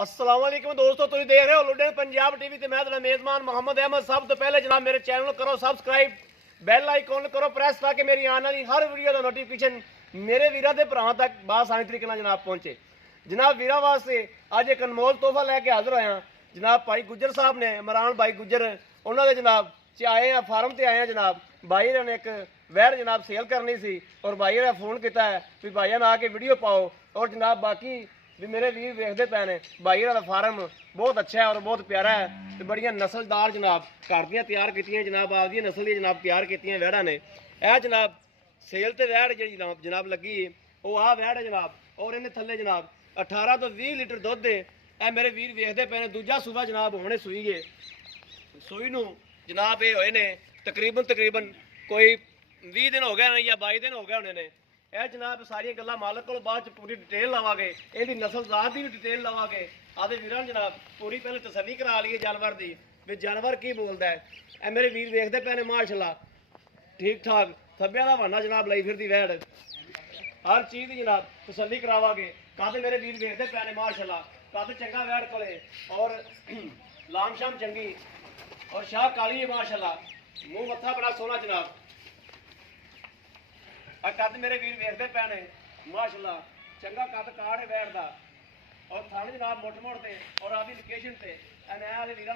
अस्सलाम वालेकुम दोस्तों, तुम देख रहे हो लुधियाना पंजाब टीवी ते मैं तेरा मेज़बान मोहम्मद अहमद। सब तो पहले जनाब मेरे चैनल करो सब्सक्राइब, बैल आइकॉन करो प्रेस ताकि मेरी आने वाली हर वीडियो का नोटिफिकेशन मेरे वीरों के भरावां तक बासानी तरीके नाल जनाब पहुंचे। जनाब वीरा वास्ते अज एक अनमोल तोहफा लैके हाजिर होया। जनाब भाई गुज्जर साहब ने, इमरान भाई गुज्जर, उन्होंने जनाब आए हैं फार्म से आए हैं। जनाब भाई ने एक वैर जनाब सेल करनी सी और भाई ने फोन किया है भी भाई ने आके वीडियो पाओ। और जनाब बाकी भी मेरे वीर देखते पे ने, भाई का फार्म बहुत अच्छा है और बहुत प्यारा है। तो बड़िया नस्लदार जनाब घर दियां तैयार की जनाब, आपकी नस्ल की जनाब तैयार की वैड़ा ने। यह जनाब सेल ते वैड़ जी जनाब लगी वो आ वैड़ है जनाब। और इन्हें थले जनाब 18 तो 20 लीटर दुध है। यह मेरे वीर देखते पे ने। दूजा सूबा जनाब होने सूई है। सूई नूं जनाब ये होए ने तकरीबन कोई 20 दिन हो गए या 22 दिन हो गए होने ने। यह जनाब सारिया गल्लां मालक को बाद पूरी डिटेल लवांगे, इहदी नस्ल जात की भी डिटेल लवांगे। आदे वीरां जनाब पूरी पहले तसल्ली करा लीए जानवर की भी जानवर की बोलता है। ए मेरे वीर देखते पे ने माशाल्लाह ठीक ठाक थब्बिया का बहाना जनाब लाई फिरदी वैड़। हर चीज़ की जनाब तसल्ली करावांगे। कद मेरे वीर देखते पे ने माशाल्लाह कद चंगा वैड़ कोले और लाम शाम चंगी और शाह काली है माशाल्लाह। मुंह मत्था बड़ा सोहना जनाब। कद मेरे वीर देखते पे ने माशाल्लाह चंगा कद काड़ है वैड़ का और थाने जनाब मुठ मुठ से और आपकी लोकेशन से मैं आदे वीर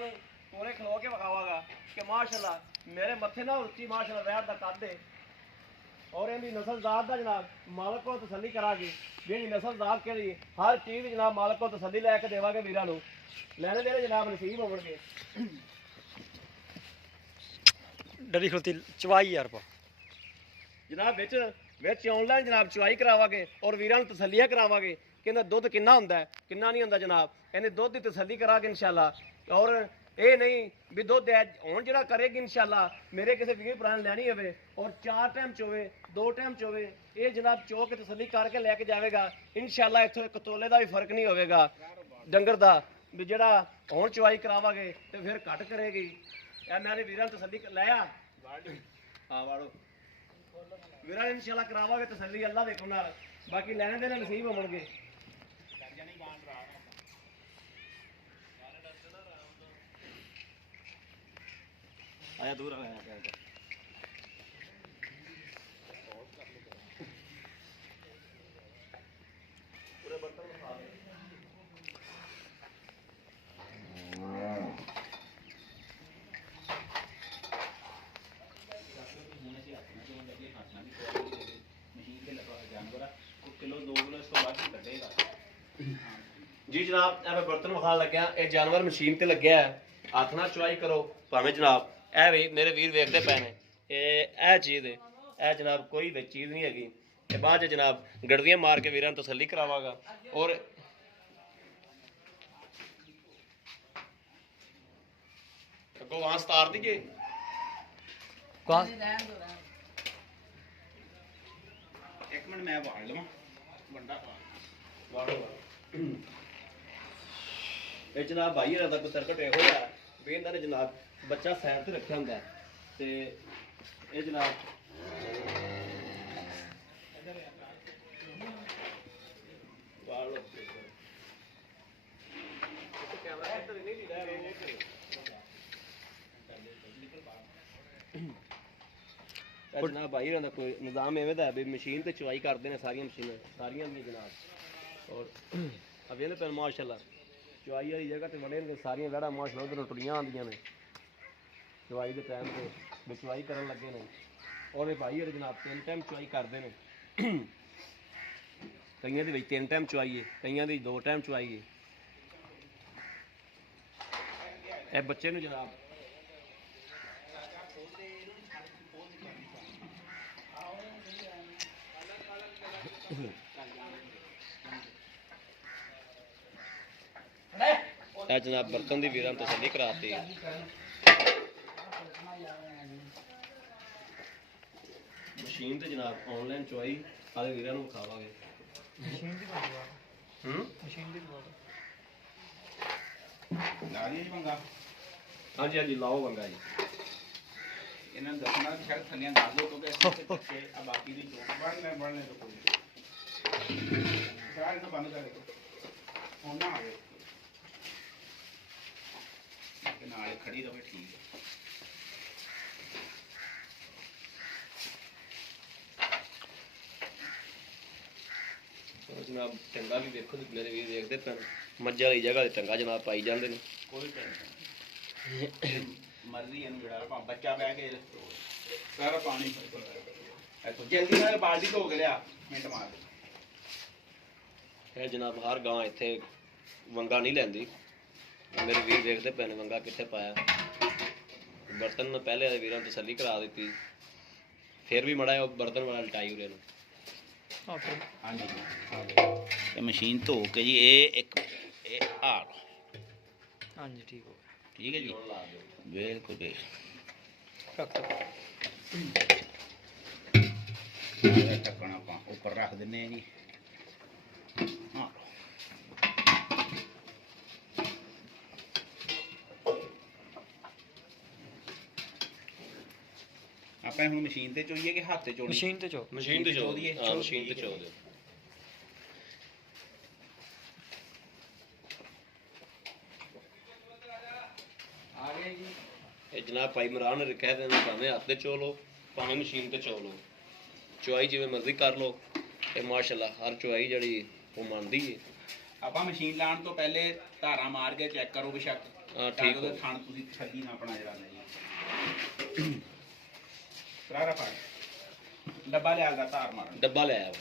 कोले खलो के विखावागा कि माशाल्लाह मेरे मत्थे ना उच्ची माशाल्लाह वैड़ का कद है। और इनकी नस्ल जात का जनाब मालक को तसल्ली करांगे भी नस्ल जात केड़ी हर चीज़ जनाब मालक को तसल्ली लैके देवांगे। वीरां नूं लैने देने जनाब नसीब होवणगे। डरी खलोती चवाई यार पा जनाब विच ऑनलाइन जनाब चवाई करावांगे और वीरां नूं तसल्लियां करावांगे कि इहदा दुध किन्ना हुंदा है किन्ना नहीं हुंदा। जनाब इहने दुध की तसल्ली करांगे इंशाअल्लाह। और ये नहीं भी दुध हुण जिहड़ा करेगी इंशाअल्लाह मेरे किसी वीर भरा ने लैनी होवे और 4 टाइम चोवे 2 टाइम चोवे ये जनाब चो के तसल्ली करके लैके जाएगा इंशाअल्लाह। इत्थों एक तोले का भी फर्क नहीं होगा डंगर का भी जिहड़ा हुण चवाई करावांगे तो फिर घट करेगी। या मेरे वीरां तसल्ली लैया हाँ वाड़ो वीरां इंशाअल्लाह करावांगे तसल्ली अल्लाह दे हुक्म नाल। बाकी लैने देने नसीब होवणगे। आया दूर आया पूरे बर्तन में खा दे। जी जनाब मैं बर्तन विखाण लग्या ये जानवर मशीन ते लग्या है। हथ नाल चवाई करो भावें जनाब ए भी मेरे वीर वेखते पे ने ये चीज़ है। ए जनाब कोई भी चीज़ नहीं हैगी। ये बाद जनाब गड़दियां मार के वीरां तसल्ली करावागा। और अगो वहां सतार दीजिए एक मिनट मैं वाड़ लवां बंदा वाड़ो ये जनाब भाई होना कोई सर्कट यो है भी इन्होंने जनाब बच्चा साइड से रखा होंगे तो ये जनाब जनाब भाई होना कोई निज़ाम इवें दा भी मशीन ते चवाई करते हैं सारियां मशीनां सारियां दी जनाब। और अवेले पे माशाल्लाह चवाई वाली जगह ते बड़े ने सारियां वैड़ा माशाल्लाह उधरों टुरियां आंदियां ने चवाई के टाइम से भी चवाई करन लगे ने। और ये भाई जनाब 3 टाइम चवाई करते हैं। कईयां दी 3 टाइम चवाई है कईयां दी 2 टाइम चवाई है। ए बच्चे नूं जनाब जनाब बर्तन की वीरां तसल्ली कराती है। मशीन तो जनाब ऑनलाइन चवाई आदे वीरां नूं विखावांगे। हाँ जी हाँ जी लाओ वंगा जी। इन्हें दसना शायद थलियां डाल दो क्योंकि इसके अब बाकी दी चोट बढ़ने तो कोई शायद तो बंद कर दो होना आ गए ਚੱਲੀ ਤਾਂ ਫਿਰ ਠੀਕ ਹੈ। ਜਨਾਬ ਟੰਗਾ ਵੀ ਵੇਖੋ ਤੇ ਮੇਰੇ ਵੀਰ ਦੇਖਦੇ ਪੈਣ ਮੱਝਾਂ ਵਾਲੀ ਜਗ੍ਹਾ ਤੇ ਟੰਗਾ ਜਨਾਬ ਪਾਈ ਜਾਂਦੇ ਨੇ। ਕੋਈ ਟੈਨਸ਼ਨ ਮਰਜ਼ੀ ਇਹਨੂੰ ਜਿਹੜਾ ਪਾ ਬੱਚਾ ਬਹਿ ਕੇ ਸਾਰਾ ਪਾਣੀ ਇੱਥੋਂ ਜਲਦੀ ਨਾਲ ਬਾਲਟੀ ਧੋ ਕੇ ਲਿਆ ਮਿੰਟ ਮਾਰ ਇਹ ਜਨਾਬ ਹਰ ਗਾਂ ਇੱਥੇ ਵੰਗਾ ਨਹੀਂ ਲੈਂਦੀ। ਮੇਰੇ ਵੀਰ ਦੇਖਦੇ ਪਏ ਨੇ ਵੰਗਾ ਕਿੱਥੇ ਪਾਇਆ। ਬਰਤਨ ਨੂੰ ਪਹਿਲੇ ਵਾਲੇ ਵੀਰਾਂ ਨੂੰ ਤਸੱਲੀ ਕਰਾ ਦਿੱਤੀ, ਫਿਰ ਵੀ ਮੜਾ ਉਹ ਬਰਤਨ ਵਾਲਾ ਲਟਾਈ ਉਰੇ ਨੂੰ। ਹਾਂਜੀ ਇਹ ਮਸ਼ੀਨ ਧੋ ਕੇ ਜੀ ਇਹ ਆ ਹਾਂਜੀ ਠੀਕ ਹੋ ਗਿਆ। ਠੀਕ ਹੈ ਜੀ ਬਿਲਕੁਲ ਜੀ। ਰੱਖ ਦਿਓ। ਇਹ ਢੱਕਣ ਆਪਾਂ ਉੱਪਰ ਰੱਖ ਦਿੰਨੇ ਆ ਜੀ। ਹਾਂ ਆਪਾਂ ਹੁਣ ਮਸ਼ੀਨ ਤੇ ਚੋਈਏ ਕਿ ਹੱਥ ਤੇ ਚੋਣੀ? ਮਸ਼ੀਨ ਤੇ ਚੋ। ਮਸ਼ੀਨ ਤੇ ਚੋ ਦੀਏ। ਹਾਂ ਮਸ਼ੀਨ ਤੇ ਚੋ ਦਿਓ। ਆ ਗਿਆ ਜੀ। ਇਹ ਜਨਾਬ ਭਾਈ ਇਮਰਾਨ ਨੇ ਕਹਿ ਦੇਣਾ ਭਾਵੇਂ ਹੱਥ ਤੇ ਚੋ ਲਓ ਭਾਵੇਂ ਮਸ਼ੀਨ ਤੇ ਚੋ ਲਓ, ਚੁਆਈ ਜਿਵੇਂ ਮਰਜ਼ੀ ਕਰ ਲਓ। ਇਹ ਮਾਸ਼ਾਅੱਲਾ ਹਰ ਚੁਆਈ ਜਿਹੜੀ ਉਹ ਮੰਨਦੀ ਹੈ। ਆਪਾਂ ਮਸ਼ੀਨ ਲਾਉਣ ਤੋਂ ਪਹਿਲੇ ਧਾਰਾਂ ਮਾਰ ਕੇ ਚੈੱਕ ਕਰੋ ਬੇਸ਼ੱਕ। ਹਾਂ ਠੀਕ ਉਹਦੇ ਹੋ ਥਣ ਤੁਸੀਂ ਛੱਡੀ ਨਾ ਆਪਣਾ ਜਿਹੜਾ ਨਹੀਂ ਸਾਰਾ ਫੜ ਡੱਬਾ ਲਿਆ ਦਾ ਧਾਰ ਮਾਰਨ। ਡੱਬਾ ਲੈ ਆਓ।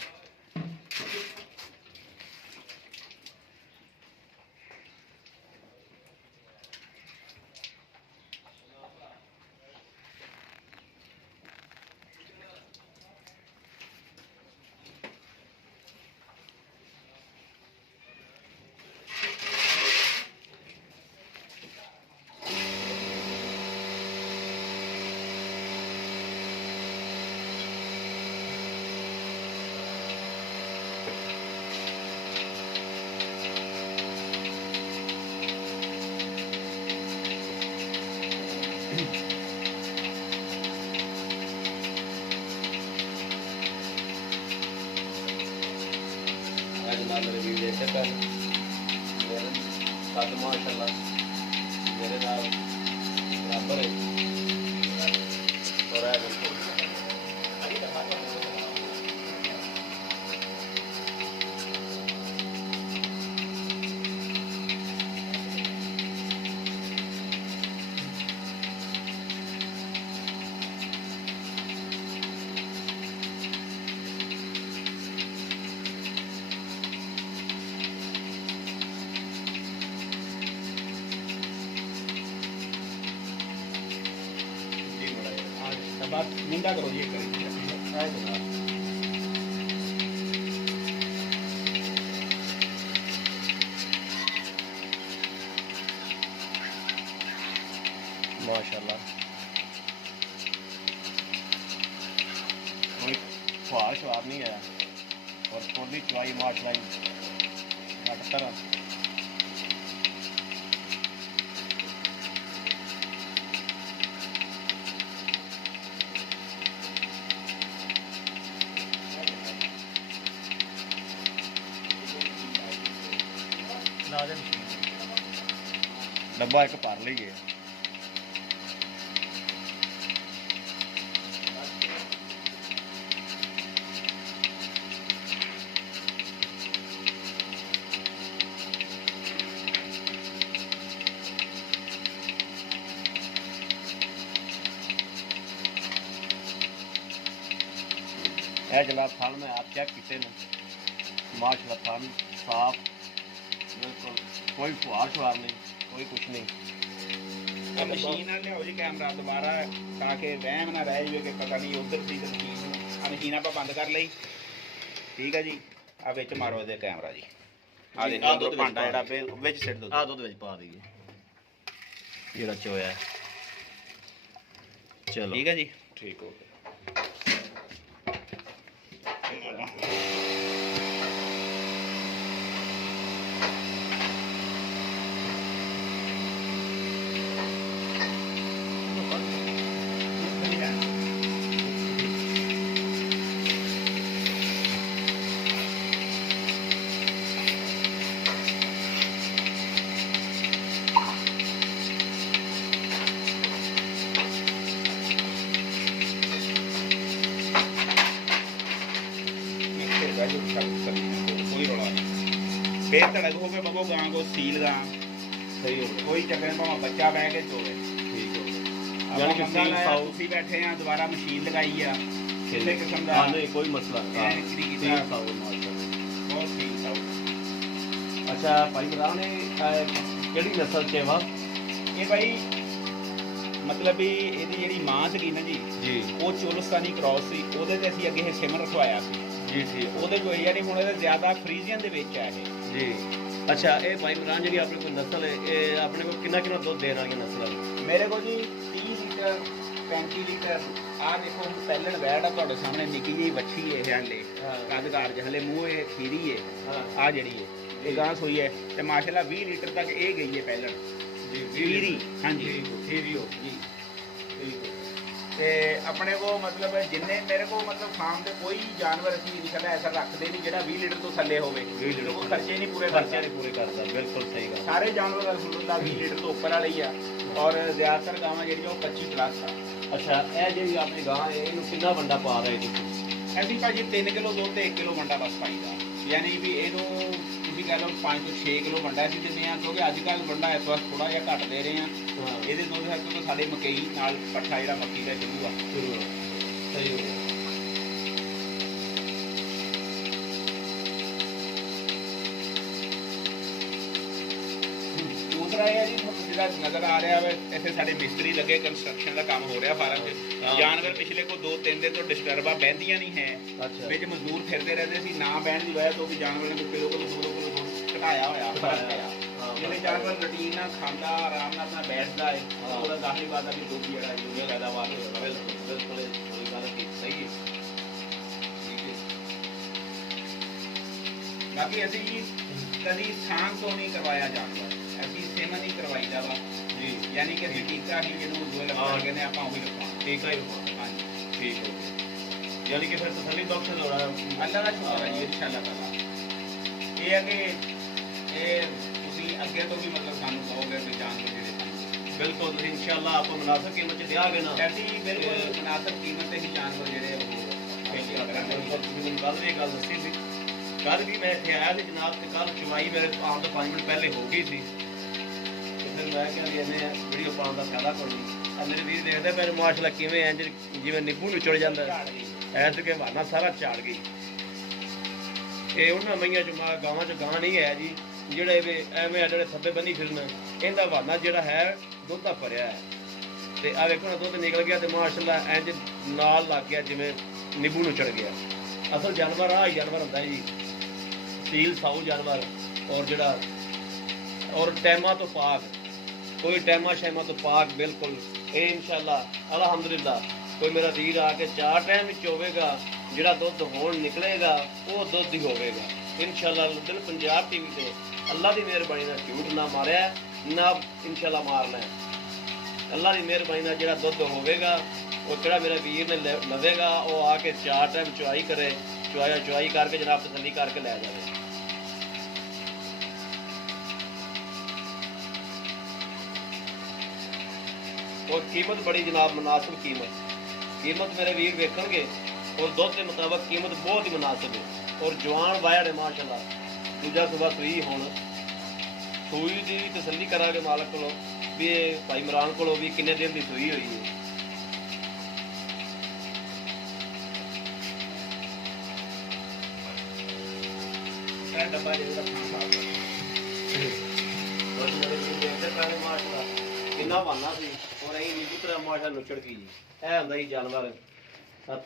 जनाब मेरे वीडियो देखते पहले मेरे कद माशाल्लाह मेरे नाल बराबर है और है बिल्कुल। बात निंदा करो ये करेंगे। माशाल्लाह कोई फुहार शवार नहीं आया और थोड़ी चुआई माशाल्लाह तरह। डब्बा एक भर लीए। जनाब थान में आप चेक किए माशाल्लाह थान साफ बिल्कुल कोई फुहार शुहार नहीं कोई कुछ नहीं। मशीन ਨਾਲ ਲਿਆਓ ਜੀ ਕੈਮਰਾ ਦੁਬਾਰਾ ਤਾਂ ਕਿ ਵਹਿਮ ਨਾ ਰਹਿ ਜਾਵੇ ਕਿ ਪਤਾ ਨਹੀਂ ਉਧਰ ਸੀ ਤੇ ਮਸ਼ੀਨ ਨੂੰ। ਆ ਮਸ਼ੀਨ ਆਪਾਂ ਬੰਦ ਕਰ ਲਈ ਠੀਕ ਹੈ ਜੀ। ਆ ਵਿੱਚ ਮਾਰੋ ਇਹਦੇ ਕੈਮਰਾ ਜੀ। ਆ ਦੇਖੋ ਅੰਦਰ ਭਾਂਡਾ ਜਿਹੜਾ ਵਿੱਚ ਸਿੱਟ ਦੋ। ਆ ਦੁੱਧ ਵਿੱਚ ਪਾ ਦਈਏ ਜਿਹੜਾ ਚੋਇਆ ਹੈ। ਚਲੋ ਠੀਕ ਹੈ ਜੀ ਠੀਕ ਹੋ ਗਿਆ। ਫੇਰ ਧੜਕ ਹੋ ਕੇ ਬਗੋ ਗਾਂ ਕੋ ਸੀਲ ਗਾਂ ਸਹੀ ਹੋ ਗਿਆ, ਕੋਈ ਚੱਕਰ ਨਹੀਂ, ਭਾਵੇਂ ਬੱਚਾ ਬਹਿ ਕੇ ਚੋਵੇ। ਠੀਕ ਹੋ ਗਿਆ। ਆਪਾਂ ਯਾਨੀ ਕਿ ਮੰਗਾ ਸੀਲ ਲਾਇਆ, ਸਾਊ ਤੁਸੀਂ ਬੈਠੇ ਆ, ਦੁਬਾਰਾ ਮਸ਼ੀਨ ਲਗਾਈ ਆ, ਕਿਸੇ ਕਿਸਮ ਦਾ ਹਾਂ ਨਹੀਂ ਕੋਈ ਮਸਲਾ ਨਹੀਂ, ਇਹ ਨਹੀਂ ਸੀਲ ਕੀਤਾ। ਸਾਊ ਮਾਸ਼ਾਅੱਲਾ। ਬਹੁਤ ਠੀਕ ਸਾਊ। ਅੱਛਾ ਭਾਈ ਬਰਾ ਨੇ ਕਿਹੜੀ ਨਸਲ ਚ ਵਾ? ਇਹ ਭਾਈ ਮਤਲਬ ਵੀ ਇਹਦੀ ਜਿਹੜੀ ਮਾਂ ਸੀਗੀ ਨਾ ਜੀ, ਜੀ ਉਹ ਚੋਲਸਤਾਨੀ ਕ੍ਰਾਸ ਸੀ, ਉਹਦੇ ਤੇ ਅਸੀਂ ਅੱਗੇ ਇਹ ਸਿਮਰ ਰਖਵਾਇਆ ਸੀ। ਜੀ ਠੀਕ ਉਹਦੇ ਕੋਈ ਯਾਨੀ ਹੁਣ ਇਹਦੇ ਜ਼ਿਆਦਾ ਫਰੀਜ਼ੀਅਨ ਦੇ ਵਿੱਚ ਆ ਇਹ। ਜੀ। ਅੱਛਾ ਇਹ ਭਾਈ ਬਰਾ ਜਿਹੜੀ ਆਪਣੇ ਕੋਲ ਨਸਲ ਹੈ, ਇਹ ਆਪਣੇ ਕੋਲ ਕਿੰਨਾ ਕਿੰਨਾ ਦੁੱਧ ਦੇਣ ਵਾਲੀ ਨਸਲ ਹੈ? ਮੇਰੇ ਕੋਲ ਜੀ 30 ਲੀਟਰ 35 ਲੀਟਰ। ਆਹ ਦੇਖੋ ਪਹਿਲਣ ਬੈੜ ਆ ਤੁਹਾਡੇ ਸਾਹਮਣੇ, ਨਿੱਕੀ ਜਿਹੀ ਵੱਛੀ ਹੈ ਇਹ ਹਲੇ ਹਾਂ ਕੱਦਕਾਰ ਜ ਹਲੇ ਮੂੰਹ ਇਹ ਖੀਰੀ ਹੈ। ਹਾਂ ਆਹ ਜਿਹੜੀ ਹੈ ਇਹ ਗਾਂ ਸੋਈ ਹੈ ਤੇ ਮਾਸ਼ਾਅੱਲਾ 20 ਲੀਟਰ ਤੱਕ ਇਹ ਗਈ ਹੈ ਪਹਿਲਣ ਜੀ ਖੀਰੀ। ਹਾਂਜੀ ਖੀਰੀ ਹੋ ਜੀ। ਠੀਕ ਹੈ। ਤੇ ਆਪਣੇ ਕੋ ਮਤਲਬ ਜਿੰਨੇ ਮੇਰੇ ਕੋ ਮਤਲਬ ਫਾਰਮ ਤੇ ਕੋਈ ਜਾਨਵਰ ਅਸੀਂ ਇਨਸ਼ਾਅੱਲਾ ਐਸਾ ਰੱਖਦੇ ਨਹੀਂ ਜਿਹੜਾ 20 ਲੀਟਰ ਤੋਂ ਥੱਲੇ ਹੋਵੇ। 20 ਲੀਟਰ ਉਹ ਖਰਚੇ ਨਹੀਂ ਪੂਰੇ ਖਰਚੇ ਕਰਦਾ। ਨਹੀਂ ਪੂਰੇ ਕਰਦਾ, ਬਿਲਕੁਲ ਸਹੀ ਗੱਲ। ਸਾਰੇ ਜਾਨਵਰ ਅਲਹਮਦੁਲਿਲਾ 20 ਲੀਟਰ ਤੋਂ ਉੱਪਰ ਵਾਲੇ ਹੀ ਆ ਔਰ ਜ਼ਿਆਦਾਤਰ ਗਾਵਾਂ ਜਿਹੜੀਆਂ ਉਹ 25 ਪਲੱਸ ਆ। ਅੱਛਾ ਇਹ ਜਿਹੜੀ ਆਪਣੀ ਗਾਂ ਹੈ ਇਹਨੂੰ ਕਿੰਨਾ ਵੰਡਾ ਪਾ ਰਹੇ ਤੁਸੀਂ? ਅਸੀਂ ਭਾਜੀ 3 ਕਿਲੋ ਦੁੱਧ ਤੇ 1 ਕਿਲੋ ਵੰਡਾ ਬਸ ਪਾਈਦਾ। ਯਾਨੀ ਵੀ ਇਹਨੂੰ ਤੁਸੀਂ ਕਹਿ ਲਓ 5 ਤੋਂ 6 ਕਿਲੋ ਵੰਡਾ ਅਸੀਂ ਦਿੰਦੇ ਆ, ਕਿਉਂਕਿ ਅੱਜ ਕੱਲ੍ਹ ਵੰਡਾ ਇਸ ਵਾਰ ਥੋੜਾ ਜਿਹਾ ਘੱਟ ਦੇ ਰਹੇ ਆ। ਹਾਂ ਇਹਦੇ ਦੁੱਧ ਹੈ ਕਿਉਂਕਿ ਸਾਡੇ ਮਕਈ ਨਾਲ ਪੱਠਾ ਜਿਹੜਾ ਮੱਕੀ ਦਾ ਚੱਲੂਗਾ। ਸਹੀ ਹੋ ਗਿਆ। ਦੂਸਰਾ ਇਹ ਹੈ ਜੀ ਤੁਹਾਨੂੰ ਜਿਹੜਾ ਨਜ਼ਰ ਆ ਰਿਹਾ ਵਾ, ਇੱਥੇ ਸਾਡੇ ਮਿਸਤਰੀ ਲੱਗੇ, ਕੰਸਟਰਕਸ਼ਨ ਦਾ ਕੰਮ ਹੋ ਰਿਹਾ ਫਾਰਮ 'ਚ। ਹਾਂ। ਜਾਨਵਰ ਪਿਛਲੇ ਕੋ 2-3 ਦਿਨ ਤੋਂ ਡਿਸਟਰਬ ਆ, ਬਹਿੰਦੀਆਂ ਨਹੀਂ ਹੈ। ਅੱਛਾ ਵਿੱਚ ਮਜ਼ਦੂਰ ਫਿਰਦੇ ਰਹਿੰਦੇ ਸੀ, ਨਾ ਬਹਿਣ ਦੀ ਵਜ੍ਹਾ ਤੋਂ ਵੀ ਜਾਨਵਰਾਂ ਨੂੰ ਕਿਲੋ ਕਿਲੋ ਘਟਾਇਆ ਹੋਇਆ ਫਰਕ ਪਿਆ। ਹਾਂ ਜਿਹੜੇ ਜਾਨਵਰ ਰੂਟੀਨ ਨਾਲ ਖਾਂਦਾ, ਆਰਾਮ ਨਾਲ ਆਪਣਾ ਬੈਠਦਾ ਹੈ, ਹਾਂ। ਉਹਦਾ ਜ਼ਾਹਿਰ ਬਾਤ ਹੈ ਵੀ ਦੁੱਧ ਜਿਹੜਾ ਜੋ ਪੈਦਾਵਾਰ ਹੋਏਗਾ। ਬਿਲਕੁਲ ਬਿਲਕੁਲ ਇਹ ਗੱਲ ਠੀਕ ਸਹੀ ਹੈ। ਠੀਕ ਹੈ। ਬਾਕੀ ਅਸੀਂ ਜੀ ਕਦੀ ਸਾਂਗ ਤੋਂ ਨਹੀਂ ਕਰਵਾਇਆ ਜਾਨਵਰ, ਅਸੀਂ ਸੇਮਨ ਨਹੀਂ ਕਰਵਾਈਦਾ ਵਾ ਜੀ ਯਾਨੀ ਕਿ ਅਸੀਂ ਟੀਕਾ ਹੀ ਜਿਹਨੂੰ ਦੋਏ ਲਗਾ ਕਹਿੰਦੇ ਆਪਾਂ ਉਹੀ ਲਗਾਉਣਾ। ਠੀਕ ਹੈ ਜੀ। ਹਾਂਜੀ ਠੀਕ ਹੋ ਗਿਆ। ਯਾਨੀ ਕਿ ਫਿਰ ਤਸੱਲੀ ਬਖਸ਼ ਹੋ ਰਹਾ ਹੈ। ਅੱਲਾ ਦਾ ਸ਼ੁਕਰ ਹੈ ਜੀ ਇਨਸ਼ਾਅੱਲਾ ਤਾਲਾ। ਇਹ ਹੈ ਕਿ ਇਹ ਤੁਸੀਂ ਅੱਗੇ ਤੋਂ ਵੀ ਮਤਲਬ ਸਾਨੂੰ ਕਹੋਗੇ ਵੀ ਜਾਨਵਰ ਜਿਹੜੇ ਸਾਨੂੰ ਬਿਲਕੁਲ ਤੁਸੀਂ ਇਨਸ਼ਾਅੱਲਾ ਆਪਾਂ ਮੁਨਾਸਿਬ ਕੀਮਤ 'ਚ ਦਿਆਂਗੇ ਨਾ। ਅਸੀਂ ਬਿਲਕੁਲ ਮੁਨਾਸਬ ਕੀਮਤ ਤੇ ਹੀ ਜਾਨਵਰ ਜਿਹੜੇ ਉਹ ਭੇਜਿਆ ਕਰਾਂਗੇ। ਬਿਲਕੁਲ ਤੁਸੀਂ ਮੈਨੂੰ ਕੱਲ੍ਹ ਵੀ ਇਹ ਗੱਲ ਦੱਸੀ ਸੀ। ਕੱਲ੍ਹ ਵੀ ਮੈਂ ਇੱਥੇ ਆਇਆ ਸੀ ਜਨਾਬ, ਤੇ ਕੱਲ੍ਹ ਚਵਾਈ ਮੇਰੇ ਆਉਣ ਤੋਂ 5 ਮਿੰਟ ਪਹਿਲੇ ਹੋ ਗਈ ਸੀ। ਤੇ ਫਿਰ ਮੈਂ ਕਿਹਾ ਵੀ ਇਹਨੇ ਵੀਡੀਓ ਪਾਉਣ ਦਾ ਫਾਇਦਾ ਕੋਈ ਨਹੀਂ। ਆ ਮੇਰੇ ਵੀਰ ਦੇਖਦੇ ਪਏ ਨੇ ਮਾਸ਼ਾਅੱਲਾ ਕਿਵੇਂ ਇੰਜ ਜਿਵੇਂ ਨਿੰਬੂ ਨੂੰ ਚੁੜ ਜਾਂਦਾ ਐਸ ਕੇ ਬਹਾਨਾ ਸਾਰਾ ਝਾੜ ਗਈ। ਇਹ ਉਹਨਾਂ ਮਈਆਂ ਚ ਗਾਵਾਂ ਚ ਗਾਂ ਨਹੀਂ ਹੈ ਜੀ ਜਿਹੜੇ ਐਵੇਂ ਜਿਹੜੇ ਥੱਬੇ ਬੰਨੀ ਫਿਰਨ। ਇਹਦਾ ਬਹਾਨਾ ਜਿਹੜਾ ਹੈ ਦੁੱਧ ਦਾ ਭਰਿਆ ਹੈ। ਤੇ ਆ ਵੇਖੋ ਨਾ ਦੁੱਧ ਨਿਕਲ ਗਿਆ ਤੇ ਮਾਸ਼ਾਅੱਲਾ ਇੰਜ ਨਾਲ ਲੱਗ ਗਿਆ ਜਿਵੇਂ ਨਿੰਬੂ ਨੂੰ ਚੜ ਗਿਆ। ਅਸਲ ਜਾਨਵਰ ਆ ਜਾਨਵਰ ਹੁੰਦਾ ਹੈ ਜੀ, ਸੀਲ ਸਾਊ ਜਾਨਵਰ। ਔਰ ਜਿਹੜਾ ਔਰ ਟੈਮਾਂ ਤੋਂ ਪਾਕ, ਕੋਈ ਟੈਮਾਂ ਸ਼ੈਮਾਂ ਤੋਂ ਪਾਕ ਬਿਲਕੁਲ। ਇਹ ਇਨਸ਼ਾਅੱਲਾ ਅਲਹਮਦੁਲਿਲਾ ਕੋਈ ਮੇਰਾ ਵੀਰ ਆ ਕੇ 4 ਟਾਈਮ ਵਿੱਚ ਹੋਵੇਗਾ, ਜਿਹੜਾ ਦੁੱਧ ਹੋਣ ਨਿਕਲੇਗਾ ਉਹ ਦੁੱਧ ਹੀ ਹੋਵੇਗਾ ਇਨਸ਼ਾਅੱਲਾ। ਦਿਨ ਪੰਜਾਬ ਟੀਵੀ ਤੇ ਅੱਲਾ ਦੀ ਮਿਹਰਬਾਨੀ ਨਾਲ ਝੂਠ ਨਾ ਮਾਰਿਆ ਨਾ ਇਨਸ਼ਾਅੱਲਾ ਮਾਰਨਾ ਹੈ। ਅੱਲਾ ਦੀ ਮਿਹਰਬਾਨੀ ਨਾਲ ਜਿਹੜਾ ਦੁੱਧ ਹੋਵੇਗਾ ਉਹ ਕਿਹੜਾ ਮੇਰਾ ਵੀਰ ਨੇ ਲਵੇਗਾ, ਉਹ ਆ ਕੇ 4 ਟਾਈਮ ਚੁਆਈ ਕਰੇ, ਚੁਆਈ ਕਰਕੇ ਜਨਾਬ ਤਸੱਲੀ ਕਰਕੇ ਲੈ ਜਾਵੇ। और कीमत बड़ी जनाब मुनासिब कीमत मेरे वीर वेखणगे और दुध के मुताबिक कीमत बहुत ही मुनासिब है। और जवान वायड़ है माशाअल्लाह। दूजा सुबह सूई हुण सूई की भी तसली करांगे मालक को भी भाई इमरान को भी किन्ने दिन की सूई हुई है। डब्बा किन्ना बहाना सी और अं नींबू तरह माशा नुचड़ गई जी। है होंदा ही जानवर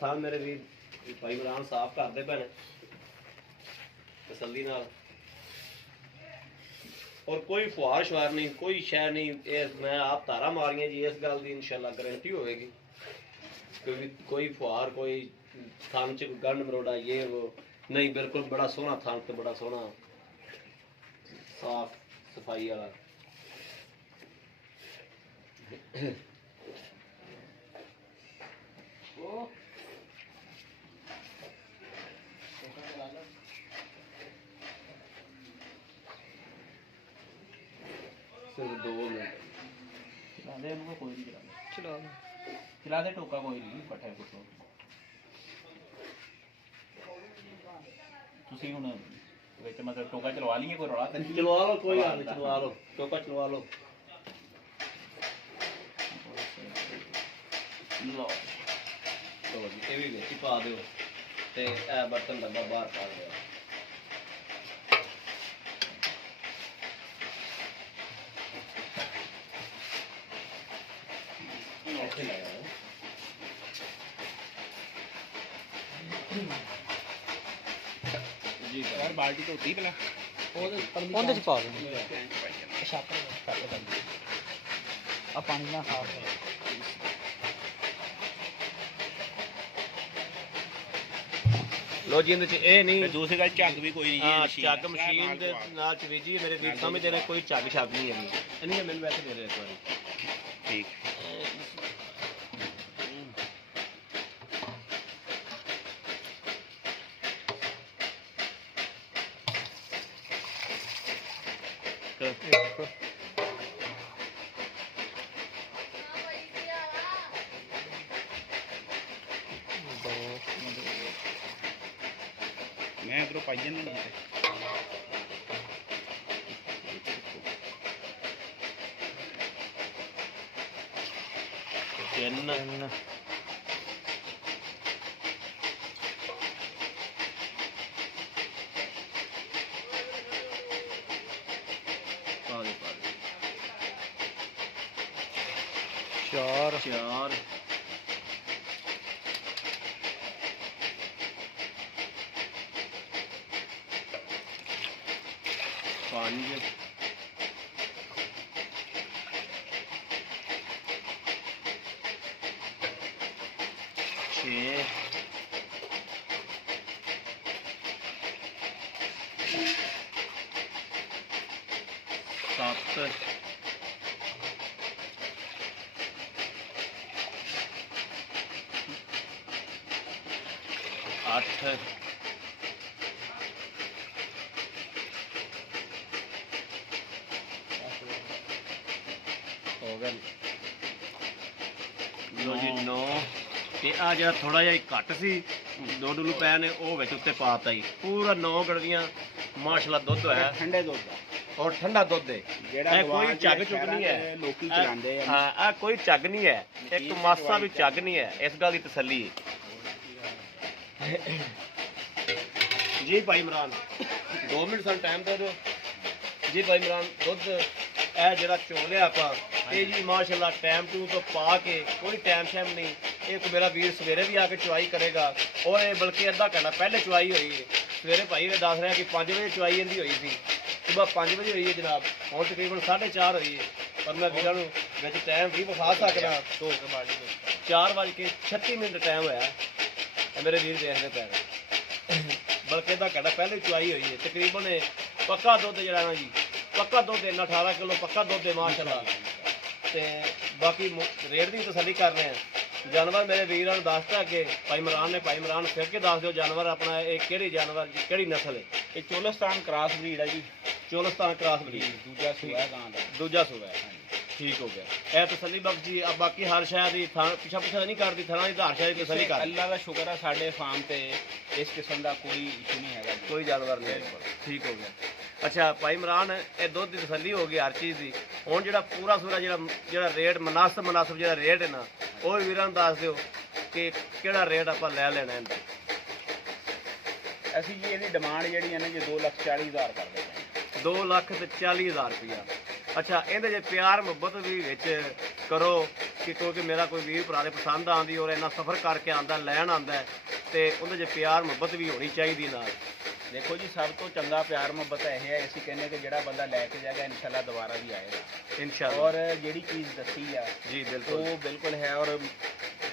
था मेरे भी भाई इमरान साफ करते पे तसल्ली नाल। और कोई फुहार शुहार नहीं, कोई शह नहीं। मैं आप तारा मारियां जी, इस गल की इंशाल्लाह गारंटी होगी। कोई फुहार कोई थान च गंढ मरोड़ा ये वो नहीं, बिल्कुल बड़ा सोहना थान ते बड़ा सोहना साफ सफाई वाला। सिर्फ 2 मिनट चला दे कोई नहीं चला दे टोका कोई नहीं पट्ठे कुछो ਤੁਸੀਂ ਹੁਣ ਵਿੱਚ ਮਤਲਬ ਟੋਕਾ ਚਲਵਾ ਲਈਏ, ਕੋਈ ਰੌਲਾ ਤਾਂ ਨਹੀਂ? ਚਲਵਾ ਲਓ, ਕੋਈ ਗੱਲ ਨਹੀਂ, ਚਲਵਾ ਲਓ, ਟੋਕਾ ਚਲਵਾ ਲਓ। ਲਓ ਜੀ, ਇਹ ਵੀ ਵਿੱਚ ਹੀ ਪਾ ਦਿਓ ਤੇ ਇਹ ਬਰਤਨ ਡੱਬਾ ਬਾਹਰ ਪਾ ਦਿਓ। ਇੱਥੇ ਲਗਾਓ। ਜੀ ਯਾਰ ਬਾਲਟੀ ਧੋਤੀ ਪਹਿਲਾਂ ਉਹਦੇ ਚ ਪਾ ਦਿਓ। ਆ ਪਾਣੀ ਨਾਲ ਸਾਫ਼ ਕਰੋ। ਲੋ ਜੀ, ਇਹਦੇ ਚ ਇਹ ਨਹੀਂ ਤੇ ਦੂਸਰੀ ਗੱਲ ਝੱਗ ਵੀ ਕੋਈ ਨਹੀਂ ਹਾਂ, ਝੱਗ ਮਸ਼ੀਨ ਦੇ ਨਾਲ ਚਵੀਜੀ ਮੇਰੇ ਵੀਰ ਸਮਝਦੇ ਨੇ, ਕੋਈ ਝੱਗ ਛੱਗ ਨਹੀਂ ਹੈਗੀ। ਇਹਨੇ ਮੈਨੂੰ ਵੈਸੇ ਦੇ ਦੇ ਇੱਕ ਵਾਰੀ। ਠੀਕ ਮੈਂ ਇਧਰੋਂ ਪਾਈ ਜਾਂਦਾ ਨਹੀਂ ਤਿੰਨ ਪਾ ਦੇ ਚਾਰ ਪੰਜ ਛੇ ਸੱਤ ਅੱਠ ਹੋ ਗਿਆ ਲੋ ਜੀ 9 ਤੇ ਆ ਜਿਹੜਾ ਥੋੜਾ ਜਿਹਾ ਘੱਟ ਸੀ 2 ਡੁੱਲੂ ਪੈ ਨੇ ਉਹ ਵਿੱਚ ਉੱਤੇ ਪਾਤਾ ਜੀ ਪੂਰਾ 9 ਗੜਵੀਆਂ ਮਾਸ਼ਾਅੱਲਾ ਦੁੱਧ ਹੋਇਆ ਠੰਡੇ ਦੁੱਧ ਦਾ ਔਰ ਠੰਡਾ ਦੁੱਧ ਹੈ ਜਿਹੜਾ ਇਹ ਕੋਈ ਝੱਗ ਚੁੱਕ ਨਹੀਂ ਹੈ ਲੋਕੀ ਚਲਾਉਂਦੇ ਆ ਹਾਂ ਆ ਕੋਈ ਝੱਗ ਨਹੀਂ ਹੈ ਇੱਕ ਮਾਸਾ ਵੀ ਝੱਗ ਨਹੀਂ ਹੈ ਇਸ ਗੱਲ ਦੀ ਤਸੱਲੀ ਹੈ ਜੀ ਭਾਈ ਇਮਰਾਨ 2 ਮਿੰਟ ਸਾਨੂੰ ਟਾਈਮ ਦੇ ਦਿਓ ਜੀ ਭਾਈ ਇਮਰਾਨ ਦੁੱਧ ਇਹ ਜਿਹੜਾ ਚੋਲਿਆ ਆਪਾਂ ਇਹ ਜੀ ਮਾਸ਼ਾਅੱਲਾ ਟਾਈਮ ਟੂ ਤੋਂ ਪਾ ਕੇ ਕੋਈ ਟਾਈਮ ਸ਼ੈਮ ਨਹੀਂ ਇਹ ਕੋ ਮੇਰਾ ਵੀਰ ਸਵੇਰੇ ਵੀ ਆ ਕੇ ਚੁਆਈ ਕਰੇਗਾ ਔਰ ਇਹ ਬਲਕਿ ਅੱਧਾ ਘੰਟਾ ਪਹਿਲੇ ਚੁਆਈ ਹੋਈ ਹੈ ਸਵੇਰੇ ਭਾਈ ਇਹ ਦੱਸ ਰਿਹਾ ਕਿ 5 ਵਜੇ ਚੁਆਈ ਇਹਦੀ ਹੋਈ ਸੀ ਸੁਬਾਹ 5 ਵਜੇ ਹੋਈ ਹੈ ਜਨਾਬ ਹੁਣ ਤਕਰੀਬਨ 4:30 ਹੋਈ ਹੈ ਪਰ ਮੈਂ ਵੀਰਾਂ ਨੂੰ ਵਿੱਚ ਟਾਈਮ ਵੀ ਵਿਖਾ ਸਕਦਾ 4:36 ਟਾਈਮ ਹੋਇਆ ਇਹ ਮੇਰੇ ਵੀਰ ਦੇਖਦੇ ਪੈ ਰਹੇ ਬਲਕਿ ਅੱਧਾ ਘੰਟਾ ਪਹਿਲੇ ਚੁਆਈ ਹੋਈ ਹੈ ਤਕਰੀਬਨ ਪੱਕਾ ਦੁੱਧ ਜਿਹੜਾ ਨਾ ਜੀ ਪੱਕਾ ਦੁੱਧ ਇਹਨਾਂ 18 ਕਿਲੋ ਪੱਕਾ ਦੁੱਧ ਹੈ ਮਾਸ਼ਾਅੱਲਾ ਤੇ ਬਾਕੀ ਰੇਟ ਦੀ ਤਸੱਲੀ ਕਰ ਰਹੇ ਆ ਜਾਨਵਰ ਮੇਰੇ ਵੀਰਾਂ ਨੂੰ ਦੱਸਤਾ ਅੱਗੇ ਭਾਈ ਇਮਰਾਨ ਫਿਰ ਕੇ ਦੱਸ ਦਿਓ ਜਾਨਵਰ ਆਪਣਾ ਇਹ ਕਿਹੜੀ ਜਾਨਵਰ ਕਿਹੜੀ ਨਸਲ ਹੈ ਇਹ ਚੋਲਸਤਾਨ ਕ੍ਰਾਸ ਬਰੀਡ ਹੈ ਜੀ ਚੋਲਸਤਾਨ ਕ੍ਰਾਸ ਬਰੀਡ ਦੂਜਾ ਸੂਆ ਗਾਂ ਦਾ ਦੂਜਾ ਸੂਆ ਹੈ ਠੀਕ ਹੋ ਗਿਆ ਇਹ ਤਸੱਲੀ ਬਖਸ਼ੀ ਆ ਬਾਕੀ ਹਰ ਸ਼ਾਇਦ ਦੀ ਪਿਛਾ ਨਹੀਂ ਕਰਦੀ ਥਾਣਾ ਦੀ ਹਰ ਸ਼ਾਇਦ ਦੀ ਤਸੱਲੀ ਕਰ ਅੱਲਾ ਦਾ ਸ਼ੁਕਰ ਹੈ ਸਾਡੇ ਫਾਰਮ ਤੇ ਇਸ ਕਿਸਮ ਦਾ ਕੋਈ ਇਸ਼ੂ ਨਹੀਂ ਹੈਗਾ ਕੋਈ ਜਾਨਵਰ ਨਹੀਂ ਠੀਕ ਹੋ ਗਿਆ ਅੱਛਾ ਭਾਈ ਇਮਰਾਨ ਇਹ ਦੁੱਧ ਦੀ ਤਸੱਲੀ ਹੋ ਗਈ ਹਰ ਚੀਜ਼ ਦੀ ਹੁਣ ਜਿਹੜਾ ਪੂਰਾ ਸੂਰਾ ਜਿਹੜਾ ਰੇਟ ਮੁਨਾਸਬ ਜਿਹੜਾ ਰੇਟ ਹੈ ਨਾ ਉਹ ਵੀਰਾਂ ਨੂੰ ਦੱਸ ਦਿਓ ਕਿ ਕਿਹੜਾ ਰੇਟ ਆਪਾਂ ਲੈ ਲੈਣਾ ਇਹਦਾ ਅਸੀਂ ਜੀ ਇਹਦੀ ਡਿਮਾਂਡ ਜਿਹੜੀ ਹੈ ਨਾ ਜੀ 2,40,000 ਕਰਦੇ ਹਾਂ 2,40,000 ਰੁਪਇਆ ਅੱਛਾ ਇਹਦੇ ਜੇ ਪਿਆਰ ਮੁਹੱਬਤ ਵੀ ਵਿੱਚ ਕਰੋ ਕਿ ਕਿਉਂਕਿ ਮੇਰਾ ਕੋਈ ਵੀਰ ਭਰਾ ਦੇ ਪਸੰਦ ਆਉਂਦੀ ਔਰ ਇੰਨਾ ਸਫ਼ਰ ਕਰਕੇ ਆਉਂਦਾ ਲੈਣ ਆਉਂਦਾ ਤੇ ਉਹਦੇ ਜੇ ਪਿਆਰ ਮੁਹੱਬਤ ਵੀ ਹੋਣੀ ਚਾਹੀਦੀ ਨਾਲ ਦੇਖੋ ਜੀ ਸਭ ਤੋਂ ਚੰਗਾ ਪਿਆਰ ਮੁਹੱਬਤ ਇਹ ਹੈ ਅਸੀਂ ਕਹਿੰਦੇ ਕਿ ਜਿਹੜਾ ਬੰਦਾ ਲੈ ਕੇ ਜਾਏਗਾ ਇਨਸ਼ਾਅੱਲਾ ਦੁਬਾਰਾ ਵੀ ਆਏਗਾ ਇਨਸ਼ਾਅੱਲਾ ਔਰ ਜਿਹੜੀ ਚੀਜ਼ ਦੱਸੀ ਆ ਜੀ ਬਿਲਕੁਲ ਉਹ ਬਿਲਕੁਲ ਹੈ ਔਰ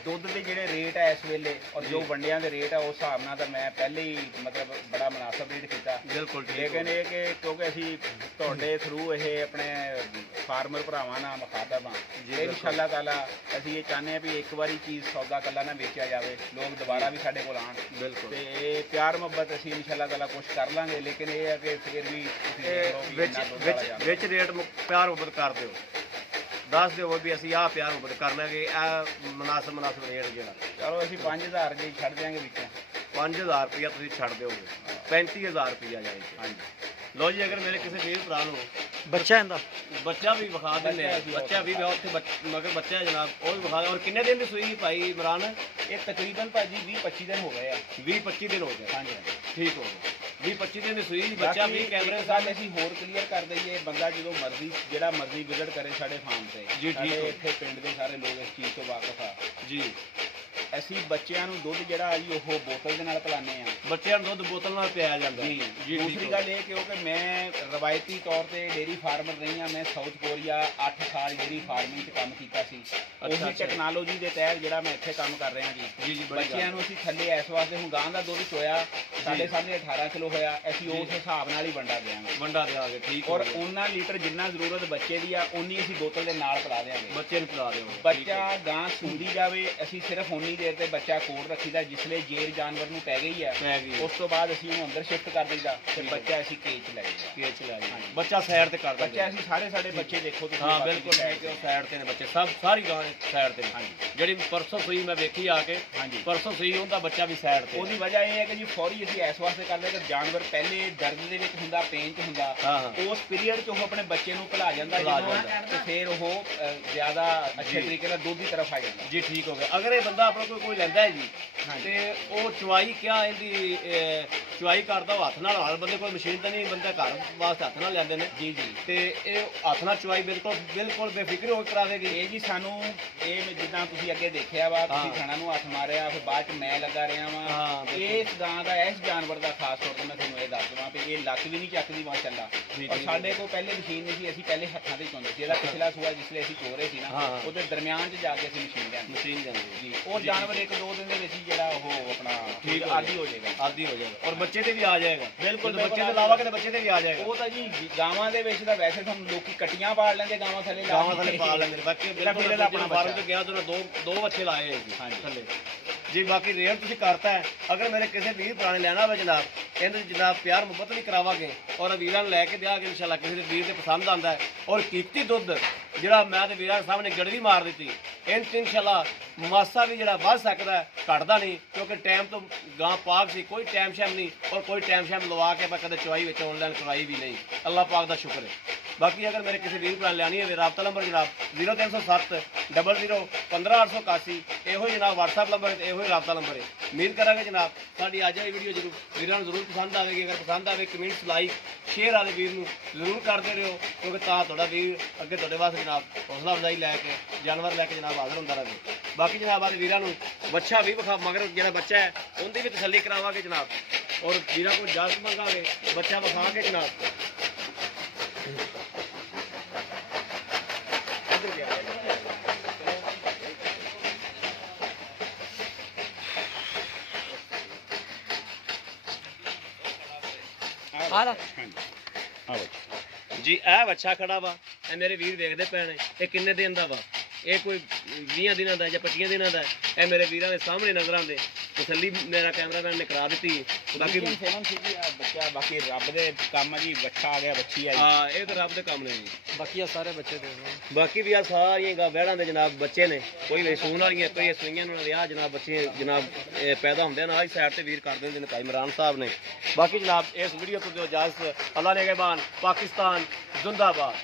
ਦੁੱਧ ਦੇ ਜਿਹੜੇ ਰੇਟ ਹੈ ਇਸ ਵੇਲੇ ਔਰ ਜੋ ਵੰਡਿਆਂ ਦੇ ਰੇਟ ਆ ਉਸ ਹਿਸਾਬ ਨਾਲ ਤਾਂ ਮੈਂ ਪਹਿਲੇ ਹੀ ਮਤਲਬ ਬੜਾ ਮੁਨਾਸਬ ਰੇਟ ਕੀਤਾ ਬਿਲਕੁਲ ਲੇਕਿਨ ਇਹ ਕਿ ਕਿਉਂਕਿ ਅਸੀਂ ਤੁਹਾਡੇ ਥਰੂ ਇਹ ਆਪਣੇ ਫਾਰਮਰ ਭਰਾਵਾਂ ਨਾਲ ਮੁਖਾਤਬ ਹਾਂ ਜੀ ਇਨਸ਼ਾਅੱਲਾ ਤਾਲਾ ਅਸੀਂ ਇਹ ਚਾਹੁੰਦੇ ਹਾਂ ਵੀ ਇੱਕ ਵਾਰੀ ਚੀਜ਼ ਸੌਦਾ ਕੱਲਾ ਨਾ ਵੇਚਿਆ ਜਾਵੇ ਲੋਕ ਦੁਬਾਰਾ ਵੀ ਸਾਡੇ ਕੋਲ ਆਉਣ ਬਿਲਕੁਲ ਤੇ ਇਹ ਪਿਆਰ ਮੁਹੱਬਤ ਅਸੀਂ ਇਨਸ਼ਾਅੱਲਾ ਤਾਲਾ ਕੁਛ ਕਰ ਲਾਂਗੇ ਲੇਕਿਨ ਇਹ ਹੈ ਕਿ ਫਿਰ ਵੀ ਤੁਸੀਂ ਦੇਖ ਲਓ ਵੀ ਇੰਨਾ ਦੁੱਧ ਵਾਲਾ ਜਾਂਦਾ। ਵਿੱਚ ਰੇਟ ਪਿਆਰ ਮੁਹੱਬਤ ਕਰ ਦਿਓ ਦੱਸ ਦਿਓ ਵੀ ਅਸੀਂ ਆਹ ਪਿਆਰ ਮੁਹੱਬਤ ਕਰਨਾ ਕਿ ਇਹ ਮੁਨਾਸਬ ਰੇਟ ਜਿਹੜਾ ਚਲੋ ਅਸੀਂ 5,000 ਜੀ ਛੱਡ ਦਿਆਂਗੇ ਵਿੱਚੋਂ 5,000 ਰੁਪਇਆ ਤੁਸੀਂ ਛੱਡ ਦਿਓਗੇ 35000 ਰੁਪਇਆ ਜਾਇਜ਼। ਹਾਂਜੀ ਲੋ ਜੀ, ਅਗਰ ਮੇਰੇ ਕਿਸੇ ਵੀਰ ਭਰਾ ਨੂੰ ਬੱਚਾ ਇਹਦਾ ਬੱਚਾ ਵੀ ਵਿਖਾ ਦਿੰਦੇ ਆ, ਬੱਚਾ ਵੀ ਉੱਥੇ ਮਗਰ ਬੱਚਾ ਹੈ ਜਨਾਬ, ਉਹ ਵੀ ਵਿਖਾ ਦੇ। ਔਰ ਕਿੰਨੇ ਦਿਨ ਦੀ ਸੂਈ ਭਾਈ ਇਮਰਾਨ? ਇਹ ਤਕਰੀਬਨ ਭਾਜੀ 20-25 ਦਿਨ ਹੋ ਗਏ ਆ। 20-25 ਦਿਨ ਹੋ ਗਏ। ਹਾਂਜੀ ਠੀਕ ਹੋ ਗਿਆ, 20-25 ਦਿਨ ਦੀ ਸੂਈ, ਬੱਚਾ ਵੀ ਕੈਮਰੇ ਸਾਹਮਣੇ ਅਸੀਂ ਹੋਰ ਕਲੀਅਰ ਕਰ ਦਈਏ, ਬੰਦਾ ਜਦੋਂ ਮਰਜ਼ੀ ਜਿਹੜਾ ਮਰਜ਼ੀ ਵਿਜ਼ਿਟ ਕਰੇ ਸਾਡੇ ਫਾਰਮ ਤੇ। ਜੀ, ਠੀਕ ਸਾਡੇ ਹੈ। ਇੱਥੇ ਪਿੰਡ ਦੇ ਸਾਰੇ ਲੋਕ ਇਸ ਚੀਜ਼ ਤੋਂ ਵਾਕਿਫ ਆ ਜੀ। ਅਸੀਂ ਬੱਚਿਆਂ ਨੂੰ ਦੁੱਧ ਜਿਹੜਾ ਜੀ ਉਹ ਬੋਤਲ ਦੇ ਨਾਲ ਪਿਲਾਉਂਦੇ ਆ ਬੱਚਿਆਂ ਨੂੰ ਦੁੱਧ ਬੋਤਲ ਨਾਲ ਪਿਆਇਆ ਜਾਂਦਾ। ਜੀ। ਜੀ, ਦੂਸਰੀ ਠੀਕ ਗੱਲ ਇਹ ਕਿਉਂਕਿ ਮੈਂ ਰਵਾਇਤੀ ਤੌਰ ਤੇ ਡੇਅਰੀ ਫਾਰਮਰ ਰਹੀ ਹਾਂ। ਮੈਂ ਸਾਊਥ ਕੋਰੀਆ 8 ਸਾਲ ਡੇਅਰੀ ਫਾਰਮਿੰਗ 'ਚ ਕੰਮ ਕੀਤਾ ਸੀ। ਉਹੀ ਅੱਛਾ। ਟੈਕਨੋਲੋਜੀ ਦੇ ਤਹਿਤ ਜਿਹੜਾ ਮੈਂ ਇੱਥੇ ਕੰਮ ਕਰ ਰਿਹਾ ਜੀ। ਜੀ, ਬੜੀ ਗੱਲ। ਬੱਚਿਆਂ ਨੂੰ ਅਸੀਂ ਥੱਲੇ ਇਸ ਵਾਸਤੇ ਹੁਣ ਗਾਂ ਦਾ ਦੁੱਧ ਚੋਇਆ ਸਾਡੇ ਸਾਹਮਣੇ 18 ਕਿਲੋ ਹੋਇਆ, ਅਸੀਂ ਉਸ ਹਿਸਾਬ ਨਾਲ ਹੀ ਵੰਡਾ ਦਿਆਂਗੇ। ਵੰਡਾ ਦਿਆਂਗੇ, ਠੀਕ। ਔਰ ਉਹਨਾਂ ਲੀਟਰ ਜਿੰਨਾ ਜ਼ਰੂਰਤ ਬੱਚੇ ਦੀ ਆ ਉਨੀ ਅਸੀਂ ਬੋਤਲ ਦੇ ਨਾਲ ਪਿਲਾ ਦਿਆਂਗੇ। ਬੱਚੇ ਨੂੰ ਪਿਲਾ ਦਿਓ। ਬੱਚਾ ਗਾਂ ਸੂੰਦੀ ਜਾਵੇ, ਅਸੀਂ ਸਿਰਫ ਉਨੀ ਦੇਰ ਤੇ ਬੱਚਾ ਕੋਲ ਰੱਖੀਦਾ ਜਿਸਲੇ ਜੇਰ ਜਾਨਵਰ ਨੂੰ ਪੈ ਗਈ ਆ। ਪੈ ਗਈ। ਉਸ ਤੋਂ ਬਾਅਦ ਅਸੀਂ ਉਹਨੂੰ ਅੰਦਰ ਸ਼ਿਫਟ ਕਰ ਦਈਦਾ ਤੇ ਬੱਚਾ ਅਸੀਂ ਕੇਜ 'ਚ ਲੈ ਜਾਈਦਾ। ਕੇਜ ਚ ਲੈ ਜੀ। ਬੱਚਾ ਸਾਈਡ ਤੇ ਕਰ ਦਿੰਦੇ। ਬੱਚਾ ਅਸੀਂ ਸਾਡੇ ਬੱਚੇ ਦੇਖੋ ਤੁਸੀਂ ਹਾਂ ਬਾਕੀ ਬਿਲਕੁਲ, side ਠੀਕ ਹੈ, ਉਹ ਸਾਈਡ ਤੇ ਨੇ ਬੱਚੇ ਸਭ, ਸਾਰੀ ਗਾਂ ਸਾਈਡ ਤੇ ਨੇ। ਹਾਂਜੀ। ਜਿਹੜੀ ਪਰਸੋਂ ਸੂਈ ਮੈਂ ਵੇਖੀ ਆ ਕੇ, ਹਾਂਜੀ। ਪਰਸੋਂ ਸੂਈ ਉਹਦਾ ਬੱਚਾ ਵੀ ਸਾਈਡ ਤੇ। ਉਹਦੀ ਵਜ੍ਹਾ ਇਹ ਹੈ ਕਿ ਜੀ ਫੌਰੀ ਅਸੀਂ ਇਸ ਵਾਸਤੇ ਕਰਦੇ ਕਿ ਜਾਨਵਰ ਪਹਿਲੇ ਦਰਦ ਦੇ ਵਿੱਚ ਹੁੰਦਾ, ਪੇਨ 'ਚ ਹੁੰਦਾ, ਹਾਂ, ਹਾਂ। ਉਸ ਪੀਰੀਅਡ 'ਚ ਉਹ ਆਪਣੇ ਬੱਚੇ ਨੂੰ ਭੁਲਾ ਜਾਂਦਾ ਭੁਲਾ ਜਦੋਂ ਜਾਂਦਾ। ਤੇ ਫਿਰ ਉਹ ਜ਼ਿਆਦਾ ਅੱਛੇ ਜੀ। ਤਰੀਕੇ ਨਾਲ ਦੁੱਧ ਦੀ ਤਰਫ ਆ ਜਾਂਦਾ। ਜੀ, ਠੀਕ ਹੋ ਗਿਆ। ਅਗਰ ਇਹ ਬੰਦਾ ਆਪਣਾ ਕੋਈ ਲੈਂਦਾ ਹੈ ਜੀ, ਹਾਂਜੀ। ਤੇ ਉਹ ਚੁਆਈ ਕਿਆ ਇਹਦੀ ਚੁਆਈ ਕਰਦਾ ਉਹ ਹੱਥ ਨਾਲ? ਹਰ ਬੰਦੇ ਕੋਈ ਮਸ਼ੀਨ ਤਾਂ ਨਹੀਂ, ਬੰਦਾ ਘਰ ਵਾਸਤੇ ਹੱਥ ਨਾਲ ਲੈਂਦੇ ਨੇ। ਜੀ ਜੀ। ਤੇ ਇਹ ਹੱਥ ਨਾਲ ਚੁਆਈ ਬਿਲਕੁਲ ਬਿਲਕੁਲ ਬੇਫਿਕਰ ਹੋ ਕੇ ਕਰਾ ਦੇਗੀ। ਇਹ ਜੀ ਸਾਨੂੰ ਇਹ ਜਿੱਦਾਂ ਤੁਸੀਂ ਅੱਗੇ ਦੇਖਿਆ ਵਾ, ਤੁਸੀਂ ਹਾਂ। ਖਾਣਾ ਨੂੰ ਹੱਥ ਮਾਰਿਆ, ਫਿਰ ਬਾਅਦ 'ਚ ਮੈਂ ਲੱਗਾ ਰਿਹਾ ਹਾਂ, ਵਾਂ। ਬਿਲਕੁਲ। ਇਸ ਗਾਂ ਦਾ, ਇਸ ਜਾਨਵਰ ਦਾ ਖਾਸ ਤੌਰ ਤੇ ਮੈਂ ਤੁਹਾਨੂੰ ਇਹ ਦੱਸ ਦਵਾਂ ਕਿ ਇਹ ਲੱਕ ਵੀ ਨਹੀਂ ਚੱਕਦੀ ਮਾਸ਼ਾਅੱਲਾ। ਜੀ, ਔਰ ਜੀ, ਸਾਡੇ ਕੋਲ ਪਹਿਲੇ ਮਸ਼ੀਨ ਨਹੀਂ ਸੀ, ਅਸੀਂ ਪਹਿਲੇ ਹੱਥਾਂ ਤੇ ਹੀ ਚੋਂਦੇ ਸੀ। ਇਹਦਾ ਪਿਛਲਾ ਸੂਆ ਜਿਸਲੇ ਅਸੀਂ ਚੋ ਰਹੇ ਸੀ ਨਾ, ਹਾਂ, ਹਾਂ। ਉਹਦੇ ਦਰਮਿਆਨ 'ਚ ਜਾ ਕੇ ਅਸੀਂ ਮਸ਼ੀਨ ਲਿਆਂਦੀ ਮਸ਼ੀਨ ਜਾਂਦੀ ਜੀ। ਉਹ ਜਾਨਵਰ 1-2 ਦਿਨ ਦੇ ਵਿੱਚ ਹੀ ਜਿਹੜਾ ਉਹ ਆਪਣਾ ਠੀਕ ਹੋ ਆਦੀ ਹੋ ਜਾਏਗਾ। ਆਦੀ ਹੋ ਜਾਏਗਾ। ਔਰ ਬੱਚੇ ਤੇ ਵੀ ਆ ਜਾਏਗਾ। ਬਿਲਕੁਲ, ਬੱਚੇ ਬਿਲਕੁਲ ਤੋਂ ਇਲਾਵਾ ਕਿਤੇ ਬੱਚੇ ਤੇ ਵੀ ਆ ਜਾਏਗਾ। ਉਹ ਤਾਂ ਜੀ ਗਾਵਾਂ ਦੇ ਵਿੱਚ ਤਾਂ ਵੈਸੇ ਤੁਹਾਨੂੰ ਲੋਕੀ ਕੱਟੀਆਂ ਪਾੜ ਲੈਂਦੇ ਗਾਵਾਂ ਥੱਲੇ ਲਾ ਗਾਵਾਂ ਕੇ। ਥੱਲੇ ਪਾ ਲੈਂਦੇ ਨੇ। ਬਾਕੀ ਇਹਦਾ ਬਿਲਕੁਲ ਇਹਦਾ ਆਪਣਾ ਫਾਰਮ ਬੱਚਾ। ਤੇ ਗਿਆ ਤਾਂ ਦੋ ਬੱਚੇ ਲਾਏ ਹੋਏ ਸੀ ਹਾਂਜੀ। ਥੱਲੇ ਜੀ। ਬਾਕੀ ਰੇਟ ਤੁਸੀਂ ਕਰਤਾ ਹੈ। ਅਗਰ ਮੇਰੇ ਕਿਸੇ ਵੀਰ ਭਰਾ ਨੇ ਲੈਣਾ ਹੋਵੇ ਜਨਾਬ, ਇਹਦੇ 'ਚ ਜਨਾਬ ਪਿਆਰ ਮੁਹੱਬਤ ਵੀ ਕਰਾਵਾਂਗੇ ਔਰ ਵੀਰਾਂ ਨੂੰ ਲੈ ਕੇ ਦਿਆਂਗੇ ਇਨਸ਼ਾਅੱਲਾ। ਕਿਸੇ ਦੇ ਵੀਰ ਦੇ ਪਸੰਦ ਆਉਂਦਾ ਹੈ ਔਰ ਕੀਮਤੀ ਦੁੱਧ ਜਿਹੜਾ ਮੈਂ ਤੇ ਵੀਰਾਂ ਸਾਹਮਣੇ ਗੜਵੀ ਮਾਰ ਦਿੱਤੀ, ਇਨਸ਼ਾਅੱਲਾ ਮਾਸਾ ਵੀ ਜਿਹੜਾ ਵੱਧ ਸਕਦਾ ਹੈ, ਘਟਦਾ ਨਹੀਂ। ਕਿਉਂਕਿ ਟਾਈਮ ਤੋਂ ਗਾਂ ਪਾਕ ਸੀ, ਕੋਈ ਟਾਈਮ ਸ਼ੈਮ ਨਹੀਂ ਔਰ ਕੋਈ ਟਾਈਮ ਸ਼ੈਮ ਲਵਾ ਕੇ ਆਪਾਂ ਕਦੇ ਚੁਆਈ ਵਿੱਚ ਆਨਲਾਈਨ ਕਰਵਾਈ ਵੀ ਨਹੀਂ। ਅੱਲਾਹ ਪਾਕ ਦਾ ਸ਼ੁਕਰ ਹੈ। ਬਾਕੀ ਅਗਰ ਮੇਰੇ ਕਿਸੇ ਵੀਰ ਭਰਾ ਨੇ ਲੈਣੀ ਹੋਵੇ, ਰਾਬਤਾ ਨੰਬਰ ਜਨਾਬ 0307 00 15881। ਇਹੋ ਹੀ ਜਨਾਬ WhatsApp ਨੰਬਰ ਹੈ ਤੇ ਇਹੋ ਹੀ ਰਾਬਤਾ ਨੰਬਰ ਹੈ। ਉਮੀਦ ਕਰਾਂਗੇ ਜਨਾਬ ਸਾਡੀ ਅੱਜ ਵਾਲੀ ਵੀਡੀਓ ਜ਼ਰੂਰ ਵੀਰਾਂ ਨੂੰ ਜ਼ਰੂਰ ਪਸੰਦ ਆਵੇਗੀ। ਅਗਰ ਪਸੰਦ ਆਵੇ ਕਮੈਂਟਸ, ਲਾਈਕ, ਸ਼ੇਅਰ ਵਾਲੇ ਵੀਰ ਨੂੰ ਜ਼ਰੂਰ ਕਰਦੇ ਰਹੋ, ਕਿਉਂਕਿ ਤਾਂ ਤੁਹਾਡਾ ਵੀਰ ਅੱਗੇ ਤੁਹਾਡੇ ਵਾਸਤੇ ਜਨਾਬ ਹੌਸਲਾ ਅਫਜ਼ਾਈ ਲੈ ਕੇ ਜਾਨਵਰ ਲੈ ਕੇ ਜਨਾਬ ਹਾਜ਼ਰ ਹੁੰਦਾ ਰਹੇ। ਬਾਕੀ ਜਨਾਬ ਆਦੇ ਵੀਰਾਂ ਨੂੰ ਬੱਚਾ ਵੀ ਵਿਖਾ, ਮਗਰ ਜਿਹੜਾ ਬੱਚਾ ਹੈ ਉਹਦੀ ਵੀ ਤਸੱਲੀ ਕਰਾਵਾਂਗੇ ਜਨਾਬ ਔਰ ਵੀਰਾਂ ਕੋਲ ਇਜਾਜ਼ਤ ਮੰਗਾਂਗੇ ਬੱਚਾ ਵਿਖਾ ਕੇ ਜਨਾਬ। ਜੀ ਇਹ ਬੱਚਾ ਖੜਾ ਵਾ, ਇਹ ਮੇਰੇ ਵੀਰ ਵੇਖਦੇ ਪਏ ਨੇ। ਇਹ ਕਿੰਨੇ ਦਿਨ ਦਾ ਵਾ? ਇਹ ਕੋਈ 20 ਦਿਨਾਂ ਦਾ ਜਾਂ 25 ਦਿਨਾਂ ਦਾ? ਇਹ ਮੇਰੇ ਵੀਰਾਂ ਦੇ ਸਾਹਮਣੇ ਨਜ਼ਰ ਆਉਂਦੇ। ਤਸੱਲੀ ਮੇਰਾ ਕੈਮਰਾਮੈਨ ਨੇ ਕਰਾ ਦਿੱਤੀ। ਬਾਕੀ ਬੱਚਾ ਬਾਕੀ ਰੱਬ ਦੇ ਕੰਮ ਆ ਜੀ। ਬੱਚਾ ਆ ਗਿਆ, ਬੱਚੀ ਆ ਜੀ। ਹਾਂ, ਇਹ ਤਾਂ ਰੱਬ ਦੇ ਕੰਮ ਨੇ ਜੀ। ਬਾਕੀ ਆ ਸਾਰੇ ਬੱਚੇ ਦੇ ਬਾਕੀ ਵੀ ਆ ਸਾਰੀਆਂ ਵਹਿੜਾਂ ਦੇ ਜਨਾਬ ਬੱਚੇ ਨੇ, ਕੋਈ ਸੂਣ ਵਾਲੀਆਂ, ਕੋਈ ਸੂਈਆਂ ਨਾਲ ਵਿਆਹ ਜਨਾਬ ਬੱਚੇ ਜਨਾਬ ਪੈਦਾ ਹੁੰਦੇ ਨੇ। ਆਹ ਸਾਈਡ ਤੇ ਵੀਰ ਕਰ ਦਿੰਦੇ ਨੇ ਭਾਈ ਇਮਰਾਨ ਸਾਹਿਬ ਨੇ। ਬਾਕੀ ਜਨਾਬ ਇਸ ਵੀਡੀਓ ਤੋਂ ਜੋ ਇਜਾਜ਼ਤ, ਅੱਲਾ ਨੇ ਨਿਗਹਿਬਾਨ, ਪਾਕਿਸਤਾਨ ਜ਼ਿੰਦਾਬਾਦ।